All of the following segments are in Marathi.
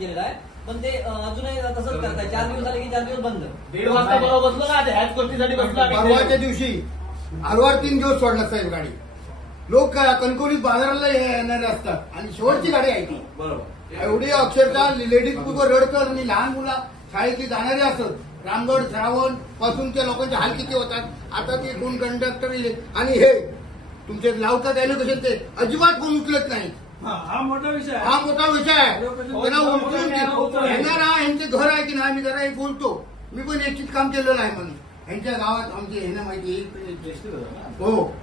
केलेलं आहे. पण ते अजूनही तसंच करताय. चार दिवस झाले की चार दिवस बंद. दीड वाजता बरोबर बसलो ना आता ह्याच गोष्टीसाठी बसलो आम्ही. दिवशी अलवार तीन दिवस सोडला साहेब गाडी. लोक कणकवलीत बाजाराला येणारे असतात. आणि शेवटची गाडी आहे ती. बरोबर. एवढी अक्षरशः लेडीज खूप रडतात आणि लहान मुलं शाळेतली जाणारी असत रामगड श्रावणपासून त्या लोकांचे हाल किती होतात? आता ते दोन कंडक्टर आणि हे तुमचे लावतात एलोकेशन ते. अजिबात कोण उचलत नाही. हा मोठा विषय हा मोठा विषय आहे. दे- येणार हा यांचे घर आहे की नाही मी जरा एक बोलतो. मी पण निश्चित काम केलेलं आहे म्हणून. यांच्या गावात आमचे हे ना माहिती. हो.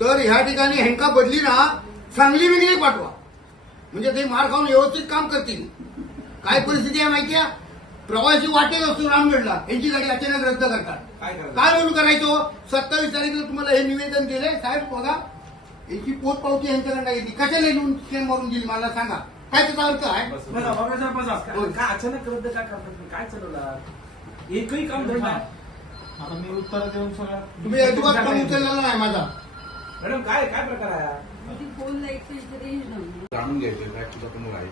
तर ह्या ठिकाणी हेंका बदली ना चांगली वेगळी पाठवा. म्हणजे ते मार खाऊन व्यवस्थित काम करतील. काय परिस्थिती आहे माहिती आहे? प्रवासी वाटेत असतो रामगडला. यांची गाडी अचानक रद्द करतात. काय म्हणून करायचो? सत्तावीस तारीखला तुम्हाला हे निवेदन दिले साहेब बघा. याची पोटपावती यांच्याकडे येते कशाला येऊन स्कॅन मारून दिली मला सांगा. काय त्याचा अर्थ आहे? बस, बस. काय अचानक रद्द काय करतात? तुम्ही? काय चालवणार एकही काम धरणार आता मी उत्तर देऊन सगळं तुम्ही अजिबात फोन उचललेला नाही माझा. मॅडम काय काय प्रकार आहे? हा? जाणून घ्यायचे तुझ्या समोर आहे.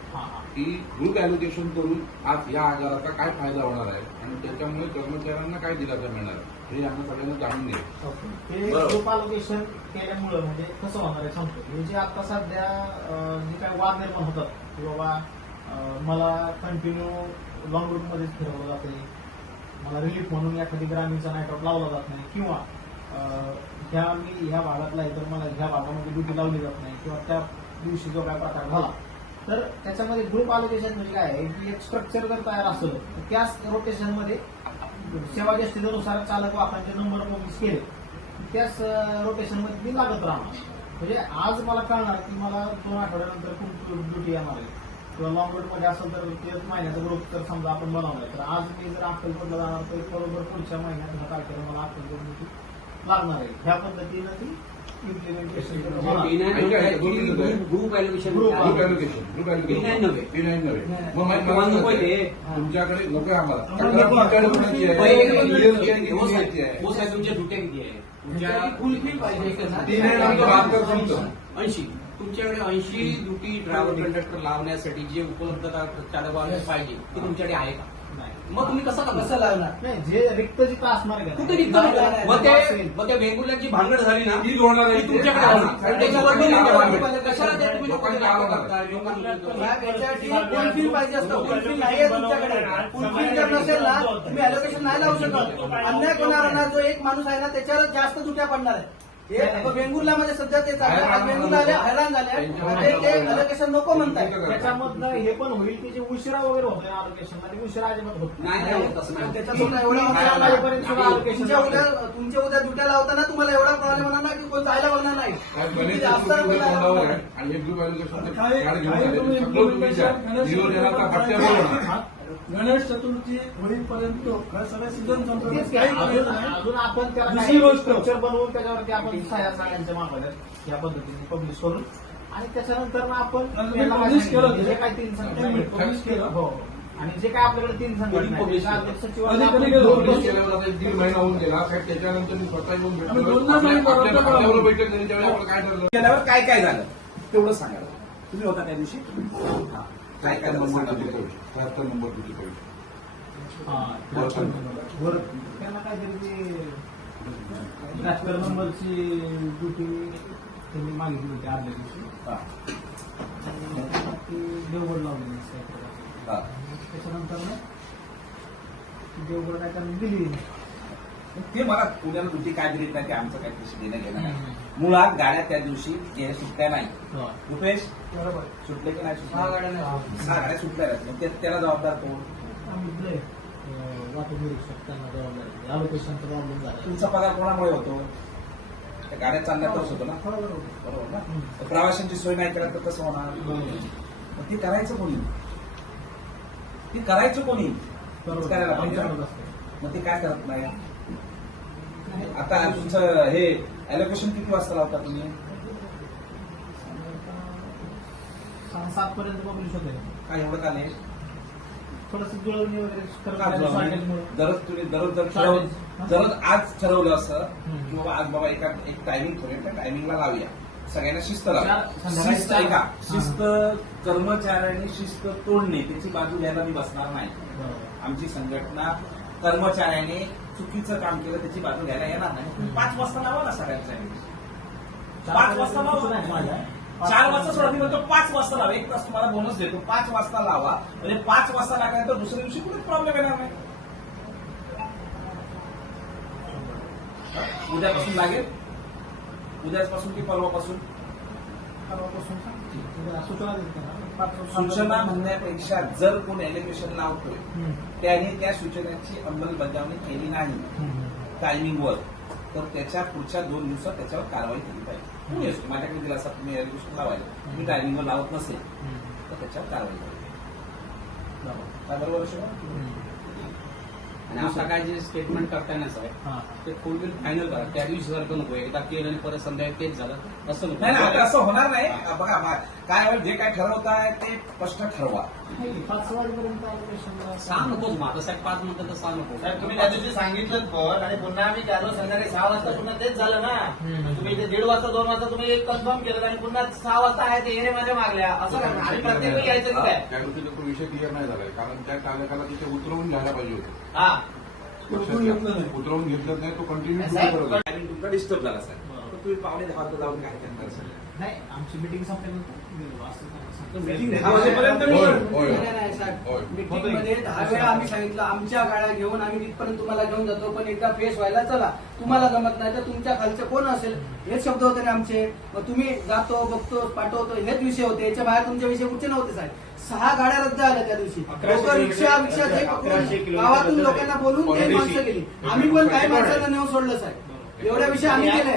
की ग्रुप अलोकेशन करून आज या आजाराचा काय फायदा होणार आहे आणि त्याच्यामुळे कर्मचाऱ्यांना काय दिलासा मिळणार आहे हे यांना सगळ्यांना जाणून घ्यायचं. ग्रुप अलोकेशन केल्यामुळं म्हणजे कसं होणार आहे सांगतो हे जे आता सध्या जे काही वाद निर्माण होतात की बाबा मला कंटिन्यू लॉंग रूट मध्येच फिरवलं जाते मला रिलीफ म्हणून एखादी ग्रामीणचा नाईट आउट लावला जात नाही किंवा ह्या मी ह्या भागातला आहे तर मला ह्या भागामध्ये ड्युटी लावली जात नाही. किंवा त्या दिवशी जो काय प्रकार झाला. तर त्याच्यामध्ये ग्रुप अलोकेशन म्हणजे काय आहे? की एक स्ट्रक्चर जर तयार असलं तर त्याच रोटेशनमध्ये सेवा ज्येष्ठतेनुसार चालक वाहनांचे नंबर नोटीस केले. त्याच रोटेशनमध्ये मी लागत राहणार. म्हणजे आज मला कळणार की मला दोन आठवड्यानंतर कोणती ड्युटी येणार आहे. किंवा लॉंग रूटमध्ये असेल तर ते महिन्याचा ग्रुप जर समजा आपण बनवलाय. तर आज मी जर अक्कलकोटला जाणार तर बरोबर पुढच्या महिन्यात ह्या तारखेला मला अक्कलकोट ड्युटी लागणार आहे ह्या पद्धतीनं ती इम्प्लिमेंटेशन होणार ऐका, ऐका, दोन मिनिटं आहे. Group allocation group allocation group P9 नव्हे. P9 नव्हे. मग मग मला तुम्हाला नको सांगा, ते. तुमच्याकडे नको आहे आम्हाला नको आहे. तुमच्याकडे कोणाची आहे? आहे? तुमच्या किती आहे तुमच्या फुलफिल पाहिजे. ऐंशी तुमच्याकडे ऐंशी ड्युटी ड्रायव्हर कंडक्टर लावण्यासाठी जे उपलब्धता चालकांना पाहिजे ती तुमच्याकडे आहे का. मग तुम्ही कसं कसं लावणार नाही जे रिक्त जिथं असणार का? कुठे नाही, नाही, मग ते. मग त्या वेंगुर्ल्याची भानगड झाली ना ती जोडणार आहे ती तुमच्याकडे. होणार. आणि त्याच्यावर कशाला तुम्ही लोकांची? लोकांना- साहेब, याच्यासाठी फुलफिल पाहिजे असतं. फुलफिल नाहीये तुमच्याकडे. फुलफिल जर नसेल ना तुम्ही अलोकेशन नाही लावू शकत. अन्याय होणार? ना जो एक माणूस आहे ना त्याच्यावर जास्त तुट्या पडणार आहे. हे आता वेंगुर्ल्यामध्ये सध्या ते चाललं आज वेंगुर्ला आले हैराण झाले आणि ते अलोकेशन नको म्हणताय त्याच्यामधनं हे पण होईल की जे उशिरा वगैरे होतोय अलोकेशनमध्ये उशिरा अजिबात होत नाही. एवढा उद्या तुमच्या उद्या ड्युट्या लावताना तुम्हाला एवढा प्रॉब्लेम होणार ना की कोण जायला बघणार नाही. जास्त. आणि गणेश चतुर्थी होईपर्यंत हे सगळे सीझन संपत की, काही अजून करायचं नाही अजून आपण त्याला दुसरी काही गोष्ट. बनवून त्याच्यावरती आपण सह्या सगळ्यांच्या मागवल्यात या पद्धतीने पब्लिश करून आणि त्याच्यानंतर ना आपण आणि तुम्ही त्यांना publish केलं जे? काही तीन संघटना तुम्ही आहेत, publish केलं? हो आणि जे काय आपल्याकडे तीन संघटना publish. सचिवांना कधी- आपण केलं? दोन- पब्लिश दोन- केल्यावर आता एक दीड महिना होऊन गेला साहेब त्याच्यानंतर मी स्वतः येऊन आम्ही भेटलो दोनदा आपल्या- सांगितलं, आपल्या- रद्द करा. आपल्याबरोबर बैठक झाली त्यावेळी आपण काय ठरलं काय काय झालं तेवढं सांगा तुम्ही होता त्या दिवशी हा. काय काय नंबर किती हा, काहीतरी ते नंबरची ड्युटी त्यांनी मागितली होती आदल्या दिवशी. आणि ती देवगड लावलेली असते एक प्रकारची. त्याच्यानंतर ना देवगड काय त्यांनी दिली. ते मला पुण्याला दुटी काय दिली नाही ते आमचं काही पैसे देणं घेणं नाही. मुळात गाड्या त्या दिवशी गेल्या सुटल्या नाही हो. रुपेश? बरोबर. सुटले की नाही सहा गाड्या नाही. सहा गाड्या सुटल्या आहेत. मग ते- त्याला जबाबदार कोण? तुमचा पगार कोणामुळे होतो? त्या गाड्या चालल्या तरच होतो ना? बरोबर. बरोबर ना? तर प्रवाशांची सोय नाही केला तर कसं होणार? मग ते करायचं कोणी? ते करायचं कोणी? तेच करायला पाहिजे ना. मग ते काय करत नाही. आता तुमचं हे अलोकेशन किती वाजता लावता तुम्ही? सात पर्यंत पब्लिश होते काय एवढं का नाही? थोडस जुळवणी वगैरे का. दररोज तुम्ही दररोज जर ठरवलं दररोज आज ठरवलं असं हम्म. की बाबा आज बाबा एका एक टायमिंग ठेवूया त्या टायमिंगला लावूया. सगळ्यांना शिस्त लावा. चार- संध्याकाळी शिस्त चार- ऐका. शिस्त कर्मचाऱ्यांनी शिस्त तोडणे त्याची बाजू घ्यायला मी बसणार नाही. बरोबर. आमची संघटना कर्मचाऱ्याने चुकीचं काम केलं त्याची बाजू घ्यायला येणार नाही. तुम्ही पाच वाजता लावा ना सगळ्यांचा पाच वाजता लावा. नाही माझ्या. पाच चार वाजता सोडा मी म्हणतो पाच वाजता लावा. एक तास तुम्हाला बोनस देतो. पाच वाजता लावा. म्हणजे पाच वाजता लागल्यानंतर दुसऱ्या दिवशी कुठे प्रॉब्लेम येणार नाही? उद्यापासून लागेल? उद्यापासून की परवापासून? परवापासून सूचना म्हणण्यापेक्षा जर कोण एलिगेशन लावतोय. त्याने त्या सूचनेची अंमलबजावणी केली नाही. टायमिंगवर तर त्याच्या पुढच्या दोन दिवसात त्याच्यावर कारवाई केली पाहिजे. माझ्याकडे दिला असता तुम्ही एलिगेशन लावायला. मी टायमिंगवर लावत नसेल. तर त्याच्यावर कारवाई करावी बरोबर. काय बरोबर आहे, शिवा? हम्म. आणि आता काय जे स्टेटमेंट करताय ना साहेब हा. ते फुलबिल फायनल करा. त्या दिवशी सारखं नको एकदा केलं आणि परत संध्याकाळी तेच झालं असं नको नाही आता असं होणार नाही. बघा काय जे काय ठरवताय ते स्पष्ट ठरवा. पाच वाजेपर्यंत ऑपरेशनला- सांग नकोच आता साहेब पाच म्हणतात तर सांग नको साहेब तुम्ही त्या दिवशी सांगितलं पण आणि पुन्हा आम्ही त्या रोज संध्याकाळी सहा वाजता पुन्हा तेच झालं ना. तुम्ही इथे दीड वाजता दोन वाजता तुम्ही एक कन्फर्म केलं आणि पुन्हा सहा वाजता आहे ते येणे माझ्या मागल्या. असं का? आणि प्रत्येक वेळी यायचं की काय त्या दिवशी तो विषय क्लिअर नाही झालाय. कारण त्या चालकाला तिथे उतरवून घ्यायला पाहिजे होते. हा. उतरवून घेतलं नाही. तो कंटिन्यू साहेब, करत होता. टायमिंग तुमचा डिस्टर्ब झाला सर तर तुम्ही पावणे दहा वाजता जाऊन काय करणार सर नाही आमची मिटिंग संपल्यानंतर दहा वेळा आम्ही सांगितलं आमच्या गाड्या घेऊन आम्ही तिथपर्यंत तुम्हाला घेऊन जातो पण एकदा फ्रेश व्हायला चला. तुम्हाला जमत नाही तर तुमच्या खालचे कोण असेल? हेच शब्द होते ना आमचे. मग तुम्ही जातो बघतो पाठवतो हेच विषय होते. याच्या बाहेर तुमचे विषय कुठचे नव्हते साहेब? सहा गाड्या रद्द आल्या त्या दिवशी. लोक रिक्षा रिक्षा जे पकडून गावातून लोकांना बोलून ते. माणसं गेली. आम्ही पण काही माणसांना नेऊन सोडलं साहेब. एवढ्या विषय आम्ही केले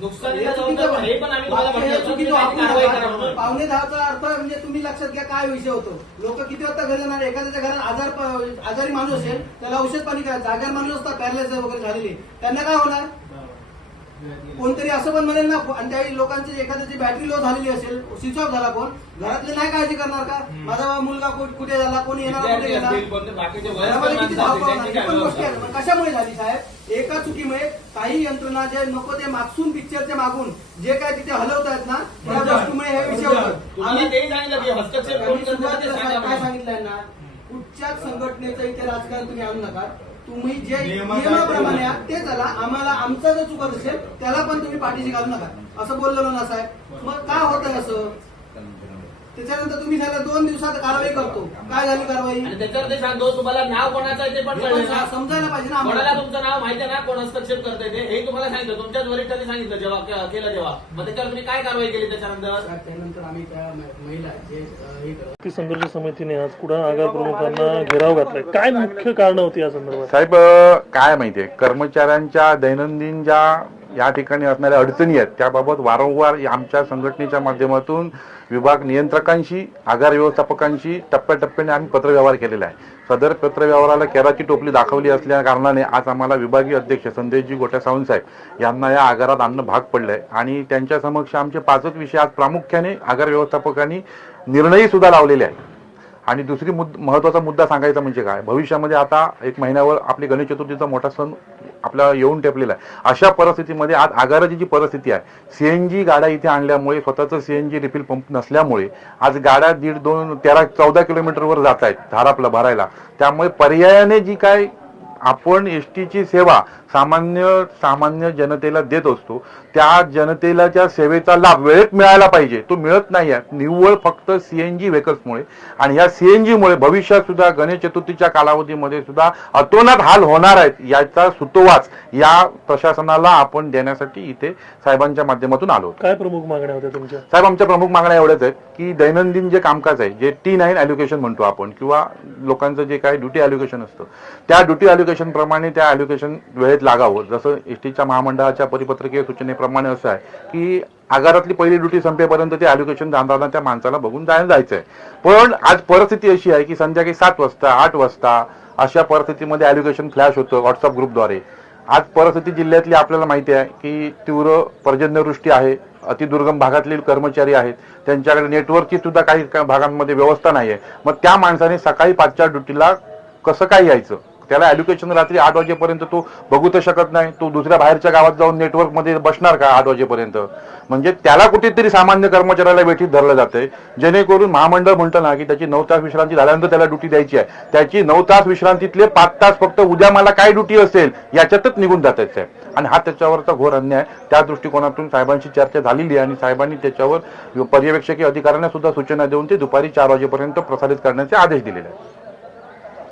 नुकसानीला जबाबदार हे पण आम्ही तुम्हाला म्हटलं होतं, तुम्ही त्याची कारवाई करा म्हणून. पावणे दहाचा अर्थ म्हणजे तुम्ही लक्षात घ्या काय विषय होतो. लोक किती वाजता घरी जाणार एखाद्याच्या घरात आजार प- आजारी माणूस असेल त्याला औषध पाणी काय जागर माणूस असतात पॅरलायस वगैरे झालेले त्यांना काय होणार. कोणतरी असं पण म्हणेल ना आणि त्यावेळी लोकांची एखाद्याची बॅटरी लो झालेली असेल स्विच ऑफ झाला फोन घरातले नाही काळजी करणार का? माझा मुलगा कुठे झाला? कोणी येणार कुठे गेला? घरामध्ये किती धावपळ पण गोष्टी आहेत? पण कशामुळे झाली साहेब? एका चुकीमुळे काही यंत्रणा जे नको ते मागसून पिक्चरच्या मागून जे काय तिथे हलवत आहेत ना त्या गोष्टीमुळे हे विषय होतात. तुम्हाला आम्ही- तेही सांगितलं की हस्तक्षेप आम्ही कोण करतं ते सुरुवातीला सांगा काय. सांगितलंय ना कुठच्याच संघटनेचं इथे राजकारण तुम्ही आणू नका. तुम्ही जे नियमाप्रमाणे आहे. आहात ते चला. आम्हाला आमचा जर चुकत असेल त्याला पण तुम्ही पाठीशी घालू नका. असं बोललेलो ना साहेब? मग का होतंय असं? त्याच्यानंतर तुम्ही झालं दोन दिवसात कारवाई करतो. काय झाली कारवाई? आणि त्याच्यावर ते सांगतो तुम्हाला नाव कोणाचं आहे ते पण हे कळलं पण ना समजायला पाहिजे ना कोणाला आम्हाला तुमचं नाव माहिती आहे ना? कोण हस्तक्षेप करताय ते? हे तुम्हाला सांगितलं. तुमच्याच वरिष्ठांनी सांगितलं जेव्हा के- केलं तेव्हा. मग त्याच्यावर तुम्ही काय कारवाई केली त्याच्यानंतर? साहेब, त्यानंतर आम्ही त्या महिला जे अं, हे करत संघर्ष समितीने आज कुडा आगार प्रमुखांना घेराव घातलाय? काय मुख्य कारण होती या संदर्भात? साहेब अ, काय माहितीये? कर्मचाऱ्यांच्या दैनंदिन ज्या या ठिकाणी असणाऱ्या अडचणी आहेत. त्याबाबत वारंवार आमच्या संघटनेच्या माध्यमातून विभाग नियंत्रकांशी आगार व्यवस्थापकांशी टप्प्याटप्प्याने आम्ही पत्रव्यवहार केलेला आहे. सदर पत्रव्यवहाराला केराची टोपली दाखवली असल्या कारणाने आज आम्हाला विभागीय अध्यक्ष संदेशजी गोट्या सावंत साहेब यांना या आगारात आणणं भाग पडलं आहे आणि त्यांच्या समक्ष आमचे पाचच विषय आज प्रामुख्याने आगार व्यवस्थापकांनी निर्णयही सुद्धा लावलेले आहेत. आणि दुसरी मुद महत्त्वाचा मुद्दा सांगायचा म्हणजे काय? भविष्यामध्ये आता एक महिन्यावर आपली गणेश चतुर्थीचा मोठा सण आपल्याला येऊन टेपलेला आहे. अशा परिस्थितीमध्ये आज आगाराची जी परिस्थिती आहे सीएनजी गाड्या इथे आणल्यामुळे स्वतःचं सीएनजी रिफिल पंप नसल्यामुळे आज गाड्या दीड दोन तेरा चौदा किलोमीटरवर जात आहेत धारापला भरायला. त्यामुळे पर्यायाने जी काय आपण एस टीची सेवा सामान्य सामान्य जनतेला देत असतो. त्या जनतेला त्या सेवेचा लाभ वेळेत मिळायला पाहिजे तो मिळत नाही आहे. निव्वळ फक्त सीएनजी व्हेकल्समुळे आणि या सीएनजीमुळे भविष्यात सुद्धा गणेश चतुर्थीच्या कालावधीमध्ये सुद्धा अतोनात हाल होणार आहेत याचा सुतोवाच या प्रशासनाला आपण देण्यासाठी इथे साहेबांच्या माध्यमातून आलो काय प्रमुख मागण्या होत्या तुमच्या? साहेब आमच्या प्रमुख मागण्या एवढ्याच आहेत की दैनंदिन जे कामकाज आहे जे टी नाईन अल्युकेशन म्हणतो आपण किंवा लोकांचं जे काही ड्युटी अल्युकेशन असतं त्या ड्युटी अल्युकेशन प्रमाणे त्या अल्युकेशन वेळेत लागावं. जसं एस टीच्या महामंडळाच्या परिपत्रकीय सूचनेप्रमाणे असं आहे की आगारातली पहिली ड्युटी संपेपर्यंत ते अल्युकेशन दांदाना त्या माणसाला बघून जायला जायचंय. पण आज परिस्थिती अशी आहे की संध्याकाळी सात वाजता आठ वाजता अशा परिस्थितीमध्ये अल्युकेशन फ्लॅश होतं व्हॉट्सअप ग्रुपद्वारे. आज परिस्थिती जिल्ह्यातली आपल्याला माहिती आहे की तीव्र पर्जन्यवृष्टी आहे अतिदुर्गम भागातले कर्मचारी आहेत त्यांच्याकडे नेटवर्कची सुद्धा काही भागांमध्ये व्यवस्था नाही आहे मग त्या माणसाने सकाळी पाचच्या ड्युटीला कसं काय यायचं? त्याला एज्युकेशन रात्री आठ वाजेपर्यंत तो बघू तर शकत नाही. तो दुसऱ्या बाहेरच्या गावात जाऊन नेटवर्कमध्ये बसणार का आठ वाजेपर्यंत? म्हणजे त्याला कुठेतरी सामान्य कर्मचाऱ्याला वेठीत धरलं जातंय. जेणेकरून महामंडळ म्हणतं ना की त्याची नऊ तास विश्रांती झाल्यानंतर त्याला ड्युटी द्यायची आहे. त्याची नऊ तास विश्रांतीतले पाच तास फक्त उद्या मला काय ड्युटी असेल याच्यातच निघून जात साहेब आणि हा त्याच्यावरचा घोर अन्याय त्या दृष्टिकोनातून साहेबांशी चर्चा झालेली आहे आणि साहेबांनी त्याच्यावर पर्यवेक्षकीय अधिकाऱ्यांना सुद्धा सूचना देऊन ते दुपारी चार वाजेपर्यंत प्रसारित करण्याचे आदेश दिलेले आहेत.